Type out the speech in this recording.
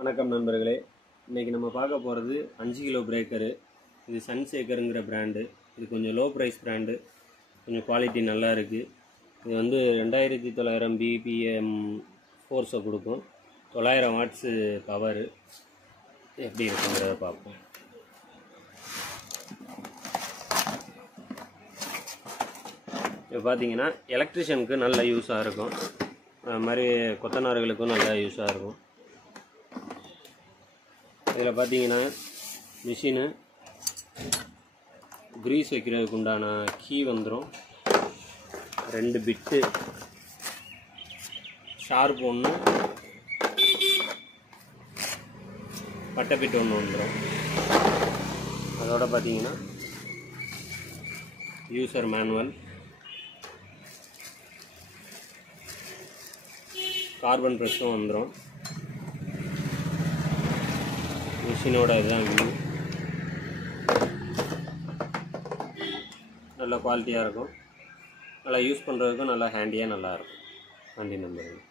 வணக்கம் நண்பர்களே, இன்றைக்கி நம்ம பார்க்க போகிறது 5 கிலோ பிரேக்கரு. இது சன்சேகருங்கிற பிராண்டு. இது கொஞ்சம் லோ ப்ரைஸ் பிராண்டு, கொஞ்சம் குவாலிட்டி நல்லா இருக்குது. இது வந்து 2900 பிபிஎம் ஃபோர்ஸை கொடுக்கும். 900 வாட்ஸு பவரு. எப்படி இருக்குங்கிறத பார்ப்போம். இப்போ பார்த்தீங்கன்னா எலக்ட்ரிஷியனுக்கு நல்ல யூஸாக இருக்கும். அது மாதிரி கொத்தனார்களுக்கும் நல்லா யூஸாக இருக்கும். இதில் பார்த்தீங்கன்னா மிஷினு கிரீஸ் வைக்கிறதுக்கு உண்டான கீ வந்துடும். 2 பிட்டு ஷார்ப் ஒன்று, பட்டை பிட்டு ஒன்று வந்துடும். அதோட பார்த்தீங்கன்னா யூசர் மேனுவல், கார்பன் ப்ரெஷ்ஷும் வந்துடும். மிஷினோட இதுதான் வியூ. நல்ல குவாலிட்டியாக இருக்கும். நல்லா யூஸ் பண்ணுறதுக்கும் நல்லா ஹேண்டியாக நல்லாயிருக்கும். நன்றி நண்பர்களே.